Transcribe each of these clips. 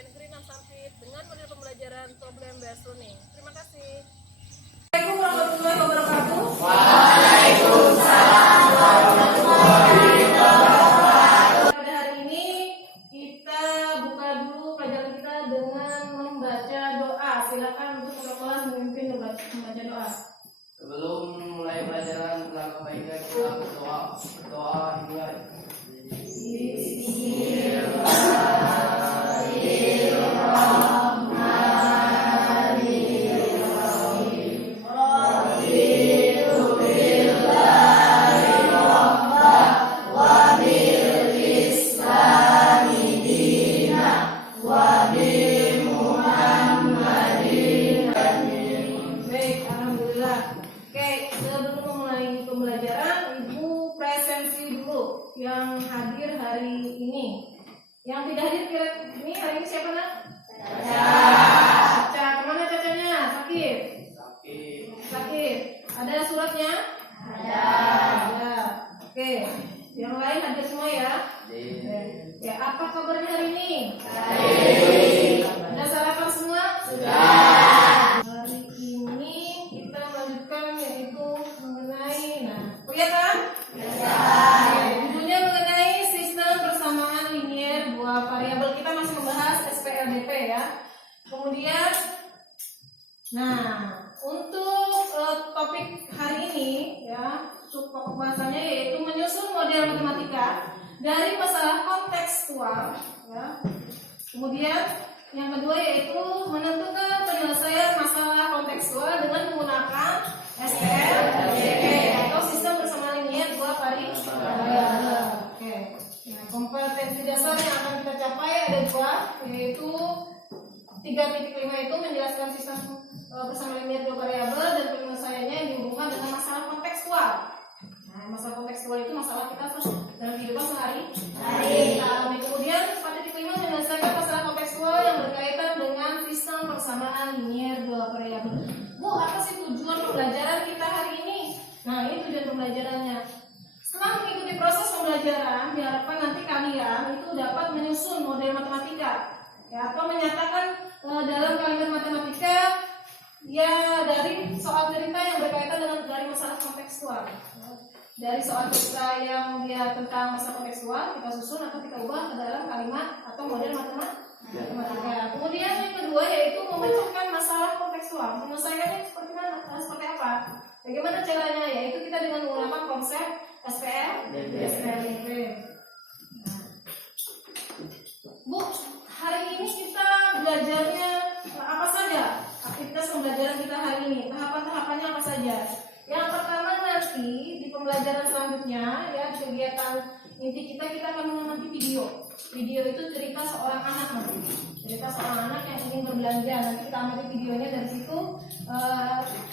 Negeri Nansarfit dengan model pembelajaran problem based learning. Terima kasih. Assalamualaikum warahmatullahi wabarakatuh. Waalaikumsalam warahmatullahi wabarakatuh. Pada hari ini kita buka dulu pelajaran kita dengan membaca doa. Silakan untuk kakak kelas memimpin membaca doa. Sebelum mulai pelajaran tentang kebaikan kita berdoa dimulai. Yang hadir hari ini, yang tidak hadir ini hari ini siapa nak? Caca. Kemana cacanya? Sakit. Ada suratnya? Ada. Oke. Yang lain hadir semua ya? Ya, apa kabarnya hari ini? Ada sarapan semua? Sudah. Hari ini kita melanjutkan yaitu mengenai, kelihatan? Variabel. Kita masih membahas SPLDP ya. Kemudian, untuk topik hari ini ya, pokok bahasanya yaitu menyusun model matematika dari masalah kontekstual ya. Kemudian yang kedua yaitu menentukan penyelesaian masalah kontekstual dengan menggunakan SPLDP atau sistem bersama linier dua variabel. Oke. Kompetensi dasar yang akan kita capai ada dua, yaitu 3.5 itu menjelaskan sistem bersama linier dua variabel dan penyelesaiannya yang dihubungkan dengan masalah kontekstual. Masalah kontekstual itu masalah kita dalam kehidupan sehari-hari. Kemudian 4.5 menyelesaikan masalah kontekstual yang berkaitan dengan sistem persamaan linier dua variabel. Bu, apa sih tujuan pembelajaran kita hari ini? Ini tujuan pembelajarannya. Setelah mengikuti proses pembelajaran, diharapkan nanti kalian itu dapat menyusun model matematika ya, atau menyatakan dalam kalimat matematika ya dari soal cerita yang berkaitan dengan dari masalah kontekstual. Dari soal cerita yang dia tentang masalah kontekstual kita susun atau kita ubah ke dalam kalimat atau model matematika. Kemudian yang kedua yaitu memecahkan masalah kontekstual. Menyelesaikannya seperti mana? Seperti apa? Bagaimana caranya? Yaitu kita dengan menggunakan konsep SPLDP. Bu, hari ini kita belajarnya apa saja? Aktivitas pembelajaran kita hari ini, tahapan-tahapannya apa saja? Yang pertama nanti di pembelajaran selanjutnya ya, di kegiatan inti kita akan mengamati video. Video itu cerita seorang anak nanti. Cerita seorang anak yang ingin berbelanja. Nanti kita amati videonya dari situ.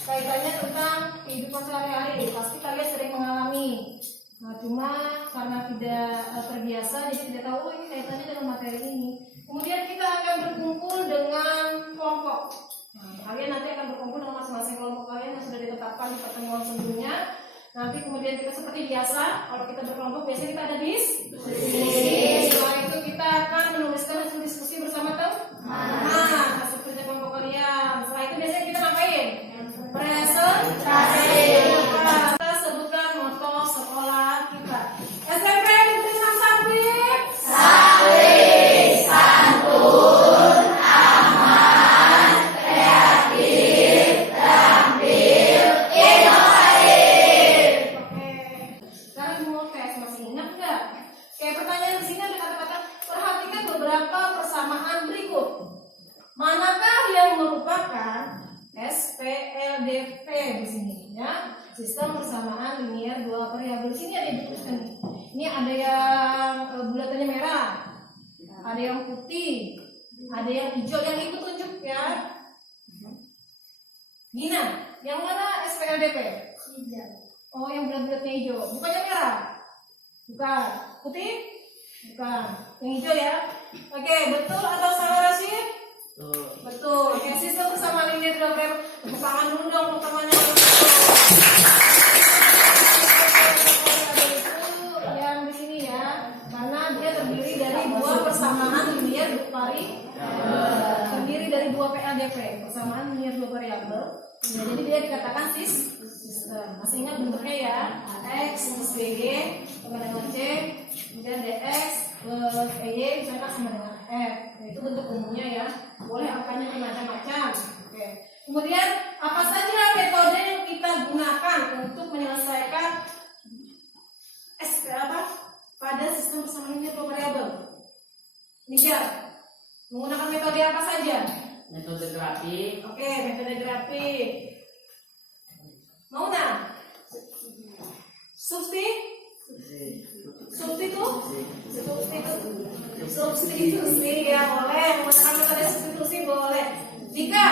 Kaitannya tentang kehidupan sehari-hari. Pasti kalian sering mengalami. Cuma karena tidak terbiasa, jadi tidak tahu ini kaitannya dengan materi ini. Kemudian kita akan berkumpul dengan kelompok. Kalian nanti akan berkumpul dengan masing-masing kelompok kalian yang sudah ditetapkan di pertemuan sebelumnya. Nanti kemudian kita seperti biasa, kalau kita berkelompok biasanya kita ada diskusi. Setelah itu kita akan menuliskan hasil diskusi bersama teman. Hasil kerja kelompok kalian. Setelah itu biasanya kita ngapain? Presentasi. Kita sebutkan moto sekolah kita. SMP Negeri Nansarfit. Saling santun, aman, kreatif, tampil, inovatif. Oke. Sekarang mau tes, masih ingat nggak? Kayak pertanyaan di sini ada kata-kata perhatikan beberapa persamaan berikut. Manakah yang merupakan SPLDP di sini ya? Sistem persamaan linier dua variabel. Sini ada yang dituliskan nih. Ini ada yang bulatannya merah, ada yang putih, ada yang hijau. Yang ikut tunjuk ya. Gina, yang mana SPLDP? Hijau. Oh, yang bulat-bulatnya hijau. Bukan yang merah? Bukan. Putih? Bukan. Yang hijau ya. Oke, betul atau salah Rashid? Betul. Oke, sistem bersama linier dua variabel. Tepuk tangan dulu dong untuk temannya. Itu yang di sini ya, karena dia terdiri dari dua persamaan linier dua variabel. dari dua PLDP, persamaan linear dua variabel. Ya, jadi dia dikatakan sistem. Masih ingat bentuknya ya? X plus BY sama dengan C, kemudian DX plus EY misalkan sama dengan F. Nah, itu bentuk umumnya ya. Boleh angkanya bermacam-macam. Oke. Kemudian apa saja metode yang kita gunakan untuk menyelesaikan pada sistem persamaan linear dua variabel? Nisha, menggunakan metode apa saja? Metode grafik. Oke, metode grafik. Mau nggak? Substitusi ya boleh. Menggunakan metode substitusi boleh. Dika,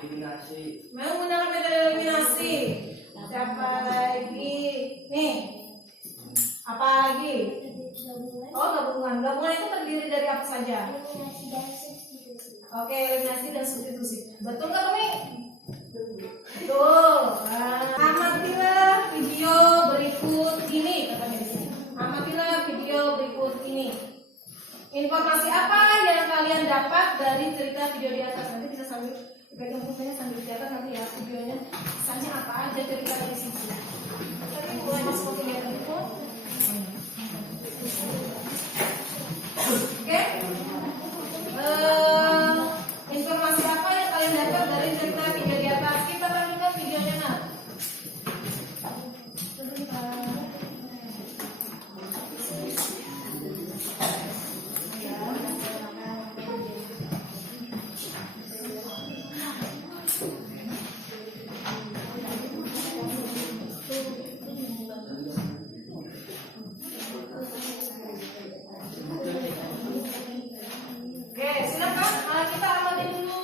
Eliminasi. menggunakan metode eliminasi. Siapa lagi? Nih. Apa lagi? Oh, gabungan. Gabungan itu terdiri dari apa saja? Oke, eliminasi dan substitusi. Betul nggak, Umi? Betul. Nah, amatilah video berikut ini, katanya di sini. Amatilah video berikut ini. Informasi apa yang kalian dapat dari cerita video di atas? Nanti bisa sambil pegang pulpennya sambil dicatat nanti ya videonya. Misalnya apa aja cerita dari sini. Tapi mulai masuk ke kegiatan itu. Oke. Informasi apa yang kalian dapat dari cerita video di atas? Kita bandingkan videonya nah. Oke, silakan kita amati dulu.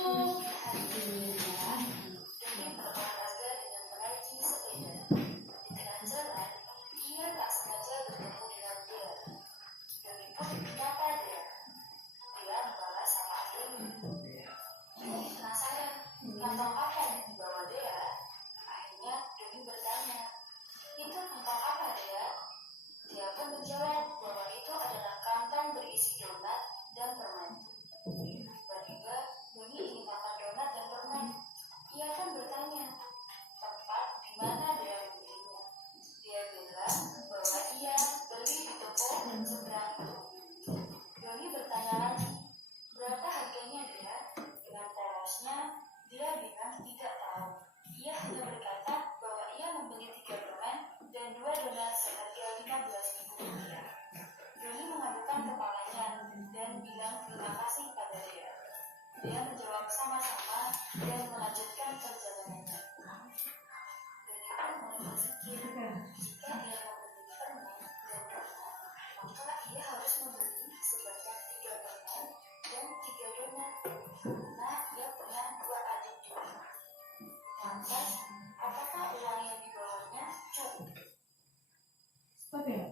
Stop ya.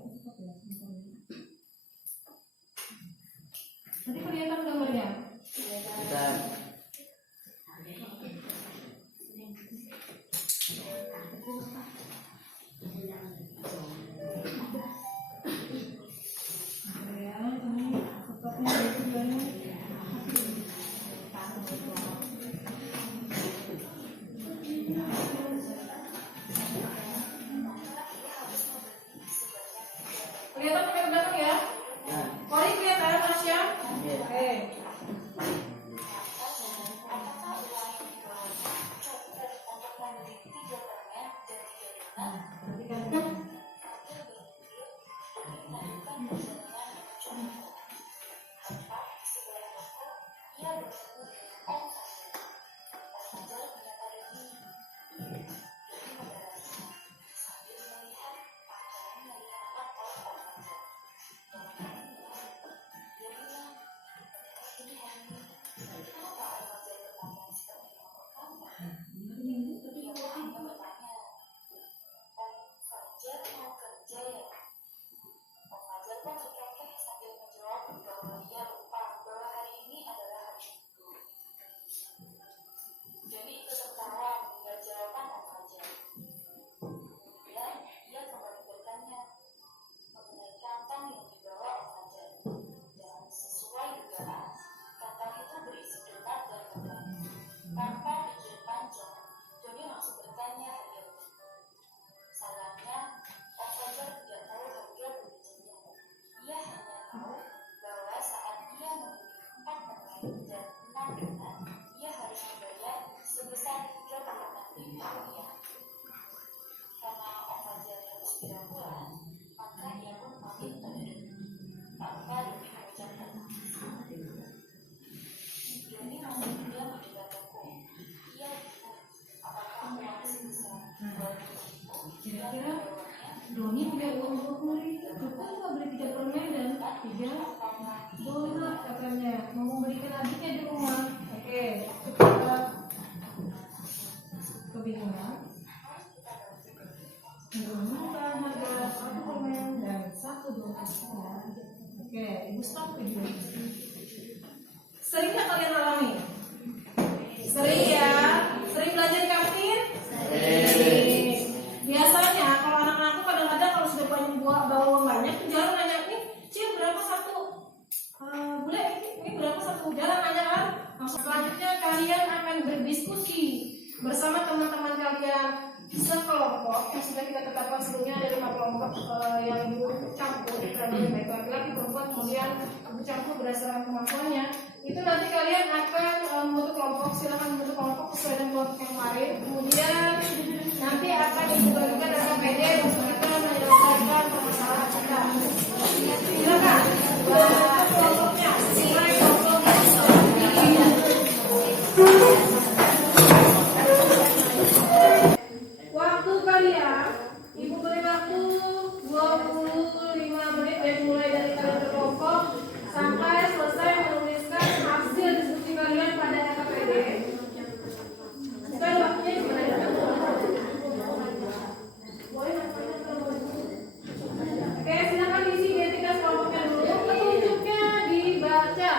Nanti kelihatan gambarnya. Dan Kelihatan pakai belakang ya? Kori kelihatan Masya? Oke. donat katanya, mau memberikan adiknya di rumah. Oke, kita kebingungan. Mengumumkan harga satu permen dan satu donat. Oke, ibu stop video. Sering nggak kalian alami? Sering ya? Sering belanja di kantin? Sering. Biasanya kalau anak-anakku kadang-kadang kalau sudah banyak bawa uang banyak, tuh jarang nanya nih, Cil berapa satu? Bule ini berapa satu? Jarang nanya kan? Langsung selanjutnya kalian akan berdiskusi bersama teman-teman kalian sekelompok yang sudah kita tetapkan sebelumnya ada 5 kelompok yang ibu campur, baik laki-laki perempuan kemudian ibu campur berdasarkan kemampuannya. Itu nanti kalian akan membentuk kelompok, silakan membentuk kelompok sesuai dengan kelompok yang kemarin. Kemudian nanti akan dibagikan data PD untuk kita menyelesaikan permasalahan kita. Silakan kelompoknya, mulai kelompoknya. Waktu kalian, ibu beri waktu 25 menit ya, mulai dari kalian berkelompok sampai selesai menuliskan hasil diskusi kalian pada KPD. Bukan waktunya gimana ya? Oke, silakan isi identitas kelompoknya dulu. Petunjuknya dibaca.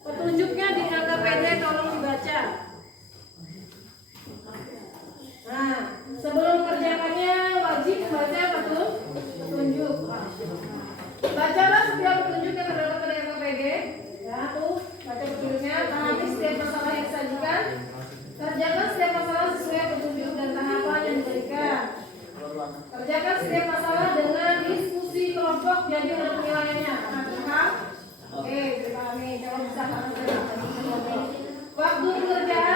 Petunjuknya di KPD tolong dibaca. Nah, sebelum kerjakannya wajib baca petunjuk. Bacalah setiap petunjuk yang terdapat pada KPD. Ya, tuh baca petunjuknya. Pahami setiap masalah yang disajikan. Kerjakan setiap masalah sesuai petunjuk dan tahapan yang diberikan. Kerjakan setiap masalah dengan diskusi kelompok jadi ada penilaiannya. Paham? Oke, dipahami. Jangan bisa. Waktu pekerjaan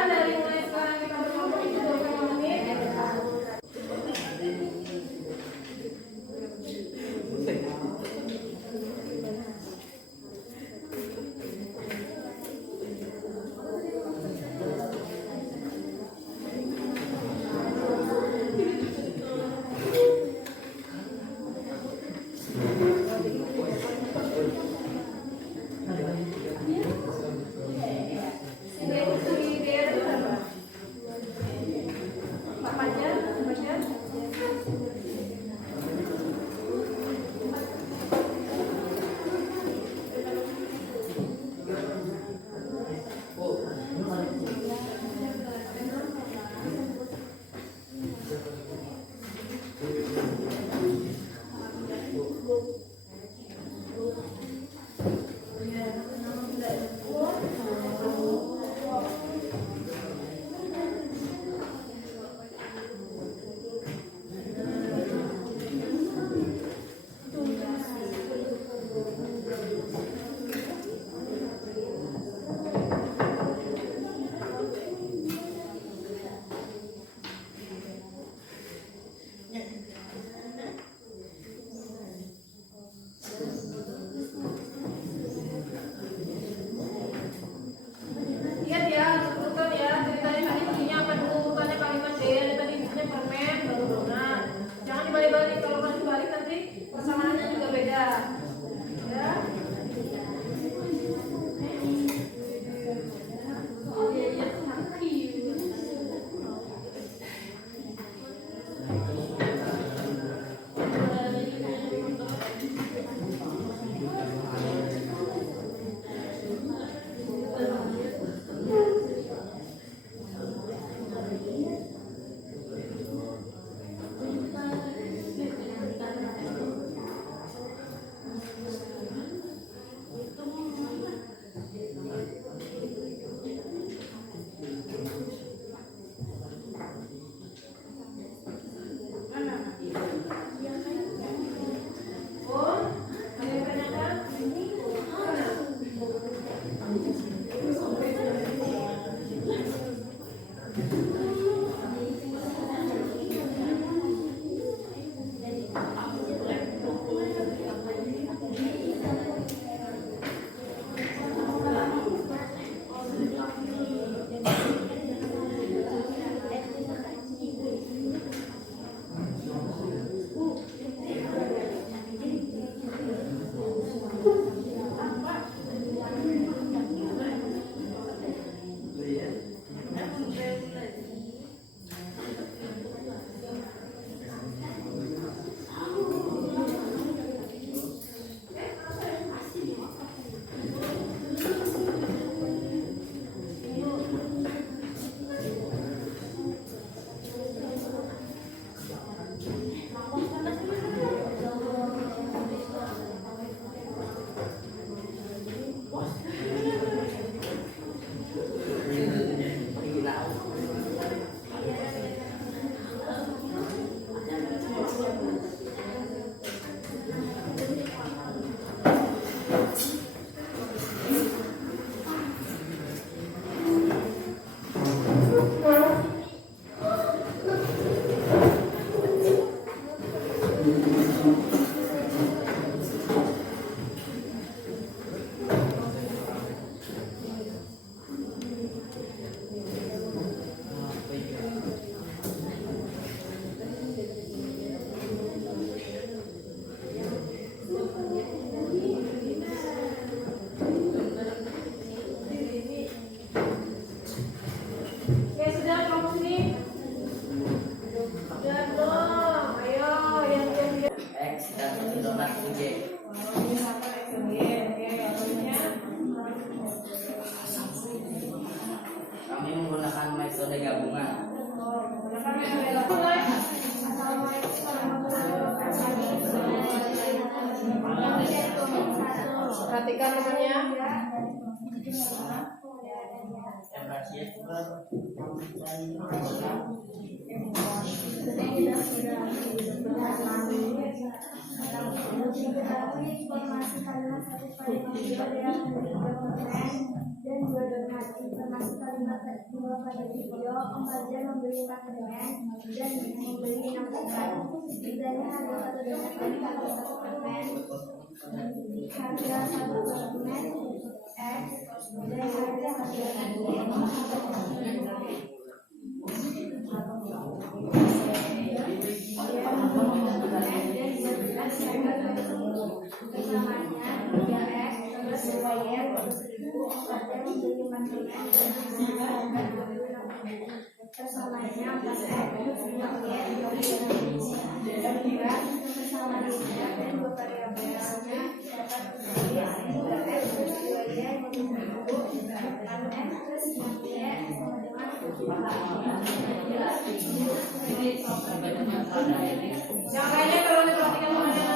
metode gabungan. Menggunakan metode gabungan. Perhatikan temannya. Informasi kalimat 1/2 yang dan 2 donat. Informasi kalimat 2 pada video, pembelajar membeli 4 permen dan membeli 6 donat. Bedanya harga 1 donat dan harga 1 permen. Harga 1 permen X dan harga 1 persamanya 4x dan 2 variabelnya Yang lainnya kalau diperhatikan temannya.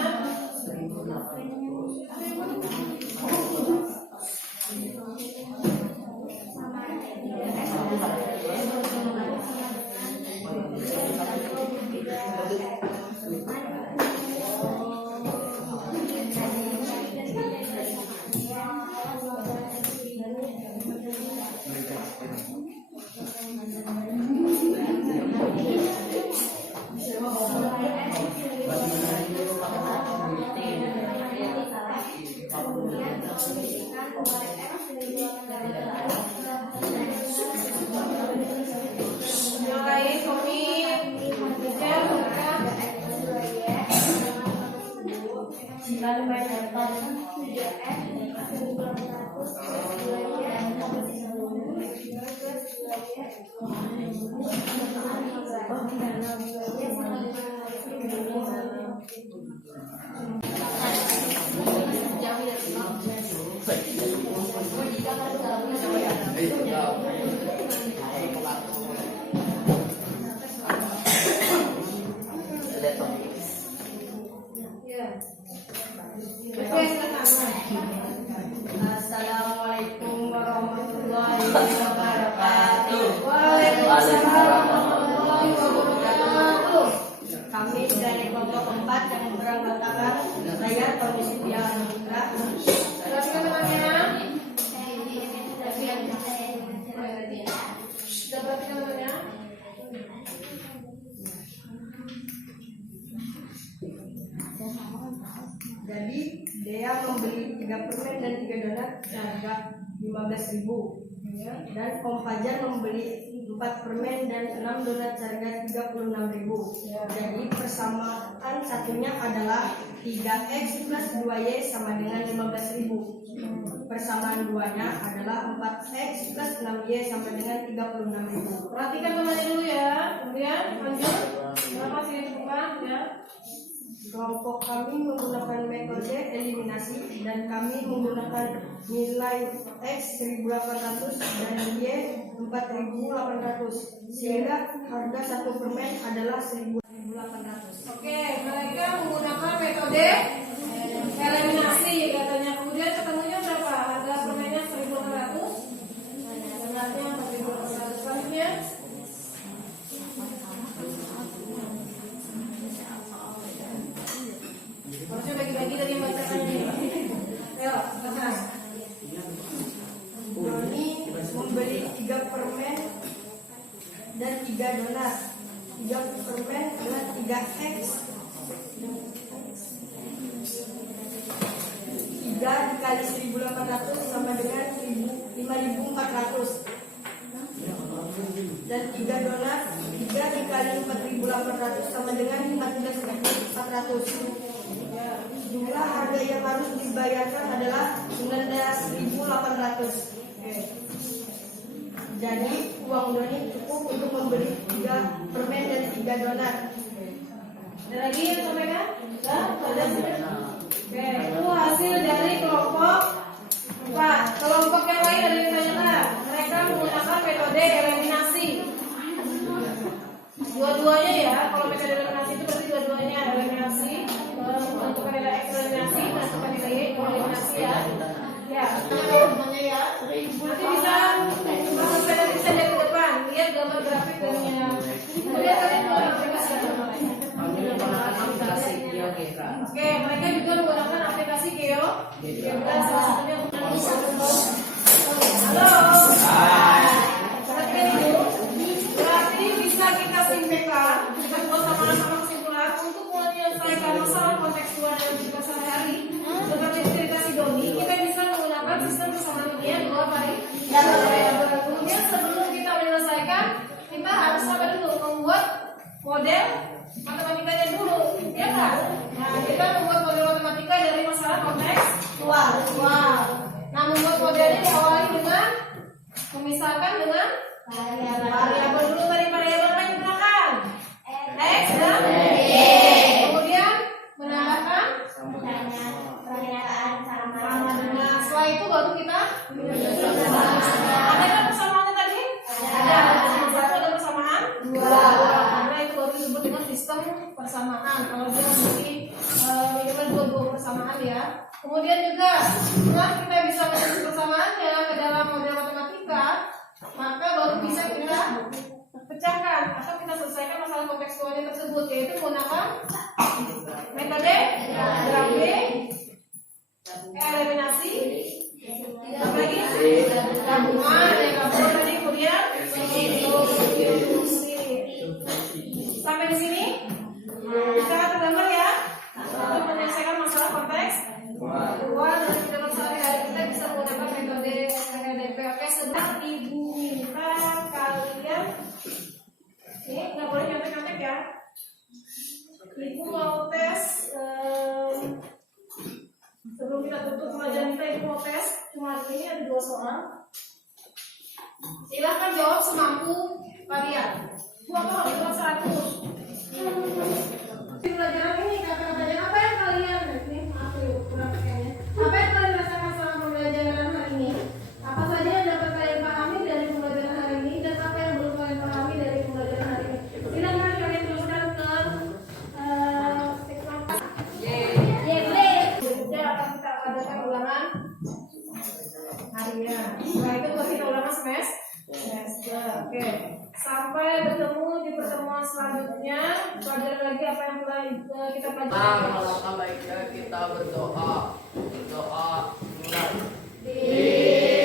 Yang lain komit, belajar, Assalamualaikum warahmatullahi wabarakatuh. Waalaikumsalam warahmatullahi wabarakatuh. Kami dari kelompok 4 yang beranggotakan saya Tony Setiawan Putra. Perhatikan temannya. Sudah perhatikan temannya. Jadi dia membeli 3 permen dan 3 donat seharga 15.000. Dan Om Fajar membeli 4 permen dan 6 donat seharga 36.000. Jadi persamaan satunya adalah 3x plus 2y sama dengan 15.000. Persamaan duanya adalah 4x plus 6y sama dengan 36.000. Perhatikan temannya dulu ya. Kemudian lanjut. Kenapa sih dibuka ya? Kelompok kami menggunakan metode eliminasi dan kami menggunakan nilai X 1800 dan Y 4800 sehingga harga 1 permen adalah 1.800. Oke, mereka menggunakan metode eliminasi katanya. Kemudian ketemunya berapa? Harga permennya 1.800, donatnya 4.800. Selanjutnya harusnya bagi-bagi dari yang bacakan ini. Ayo, baca. Doni membeli 3 permen dan 3 donat. 3 permen adalah 3x 3 dikali 1.800 sama dengan 5.400. Dan 3 donat 3 dikali 4.800 sama dengan 14.400. Jumlah harga yang harus dibayarkan adalah 19.800. Jadi uang Doni cukup untuk membeli 3 permen dan 3 donat. Ada lagi yang sampaikan? Ada sudah. Oke, itu hasil dari kelompok 4. Kelompok yang lain ada yang ditanyakan. Mereka menggunakan metode eliminasi. Dua-duanya ya, kalau metode eliminasi itu berarti dua-duanya eliminasi, menentukan nilai X eliminasi, menentukan nilai Y eliminasi ya. Ya, dua-duanya ya. Nanti bisa langsung bisa dari depan, lihat gambar grafik dan kemudian kalian menggunakan aplikasi apa? Kami menggunakan aplikasi GeoGebra. Oke, mereka juga menggunakan aplikasi GeoGebra, salah satunya menggunakan. Halo. Seperti itu. Berarti bisa kita simpulkan, kita buat sama-sama kesimpulan untuk menyelesaikan masalah kontekstual dan juga sehari-hari. Seperti cerita si Doni, kita bisa menggunakan sistem persamaan linear dua variabel. Kemudian sebelum kita menyelesaikan, kita harus apa dulu? Membuat model matematikanya dulu, ya kan? Nah, kita membuat model matematika dari masalah kontekstual. Nah, membuat modelnya diawali dengan memisahkan dengan variabel dulu. Tadi variabel apa yang digunakan? X dan Y. Kemudian menambahkan sama dengan. Setelah itu baru kita ada kan persamaannya tadi? Ada. Satu ada persamaan dua. Karena itu baru disebut dengan sistem persamaan. Kalau dia memiliki minimal dua persamaan ya. Kemudian juga setelah kita bisa menyusun persamaannya ke dalam model matematika, maka baru bisa kita pecahkan atau kita selesaikan masalah kontekstualnya tersebut, yaitu menggunakan metode grafik, eliminasi, lagi gabungan, tadi kemudian substitusi. Sampai di sini kita tergambar ya untuk menyelesaikan masalah konteks dua dan dalam sehari-hari kita bisa menggunakan metode NLP. Oke, sedang ibu minta kalian ini nggak boleh nyontek-nyontek ya. Ibu mau tes sebelum kita tutup pelajaran kita, ibu mau tes cuma hari ini ada 2 soal. Silahkan jawab semampu kalian. Gua mau jawab 100. Di pelajaran ini kata-katanya apa yang kalian apa yang kalian rasakan selama pembelajaran hari ini? Apa saja yang dapat kalian pahami dari pembelajaran hari ini dan apa yang belum kalian pahami dari pembelajaran hari ini? Silakan kalian teruskan ke ya akan kita adakan ulangan harian. Setelah itu baru kita ulangan semester. Oke. Sampai bertemu di pertemuan selanjutnya. Pelajaran lagi apa yang kita pelajari. Alangkah baiknya kita berdoa mulai.